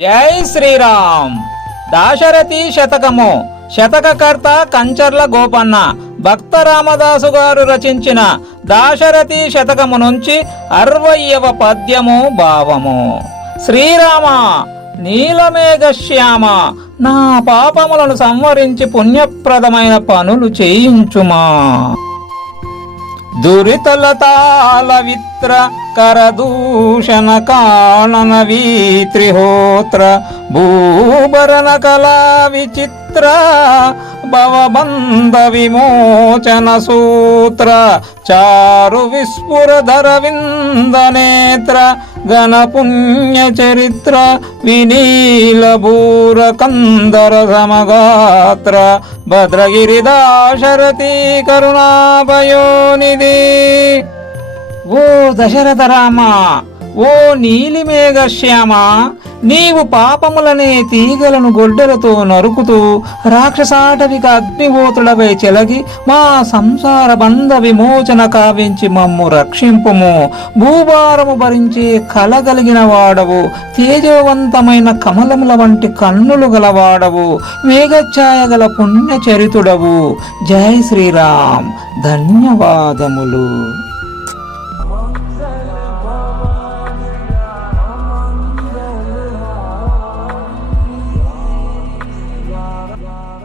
జై శ్రీరామ్. దాశరథి శతకము. శతకకర్త కంచర్ల గోపన్న భక్త రామదాసు గారు రచించిన దాశరథి శతకము నుంచి అరవయవ పద్యము భావము. శ్రీరామ నీలమేఘ శ్యామ నా పాపములను సంవరించి పుణ్యప్రదమైన పనులు చేయించుమా. దురితలతాల విత్ర కరదూషణ కాణన వీత్రిహోత్ర భూభరణ కళా విచిత్ర భవబంధ విమోచన సూత్ర చారు విస్ఫుర ధర విందనేత్ర ఘన చరిత్ర వినీలభూర కందర సమగాత్ర భద్రగిరి దాశరథి కరుణాభయోనిధి ఓ దశరథ రామ ఓ నీలిమేఘ శ్యామ నీవు పాపములనే తీగలను గొడ్డలతో నరుకుతూ రాక్షసాటవిక అగ్నిహోత్రులపై చెలగి మా సంసార బంధ విమోచన కావించి మమ్ము రక్షింపుము. భూభారము భరించే కలగలిగిన వాడవు తేజోవంతమైన కమలముల వంటి కన్నులు గలవాడవు మేఘఛాయ గల పుణ్యచరితుడవు. జై శ్రీరామ్. ధన్యవాదములు. love.